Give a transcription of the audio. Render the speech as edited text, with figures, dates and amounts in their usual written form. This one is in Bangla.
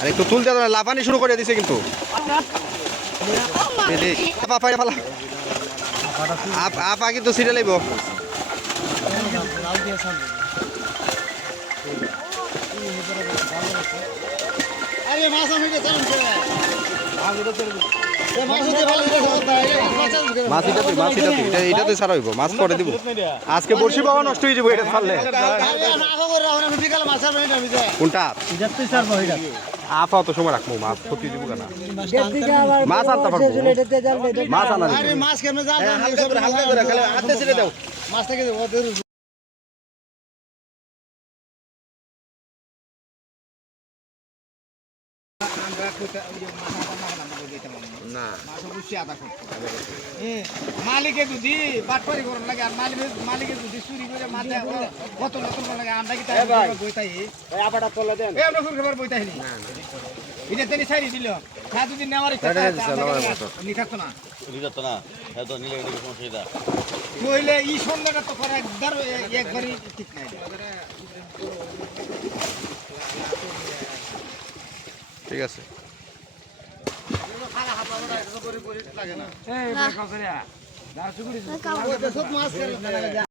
আরে একটু তুলতে হবে, লাফানি শুরু করে দিছে কিন্তু। আপা কিন্তু সিটে লাইব। এটা ছাড়া হইব, মাছ পরে দিব। আজকে বর্ষি পাওয়া নষ্ট হয়ে যাবো এটা ছাড়লে। কোনটা আপাও তো সময় রাখবো, মাছ ক্ষতি দিব কেন? মাছ আনতে পারবো, মাছ আনা মালিকে যদি বাটপারি করার লাগে আর মালিকে যদি চুরি করে মাঝে কত নতুন লাগে আমরা কি তাই বইতাই আপাটা তোলা দেন এই আমরা খবর বইতাই নি এটা তেনি ছাড়ি দিল খা যদি নেওয়ার ইচ্ছা নি থাকতো না তো নিলে এটা কোনো সমস্যা কইলে ই সন্ধ্যাটা তো করে একবারই ঠিক নাই। ঠিক আছে। লাগে না